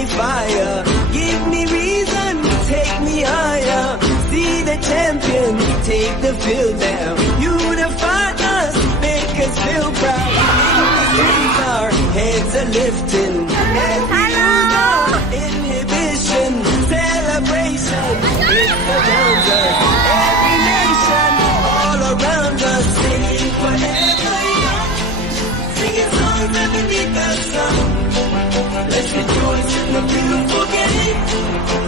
me fire. Give me reason, take me higher. See the champion, take the field now. Unify us, make us feel proud. In the streets our heads are lifting. And we lose our inhibition. Celebration, it surrounds us. Every nation, all around us. Singing forever young. Singing songs underneath the sun. Let's rejoice in the beautiful game.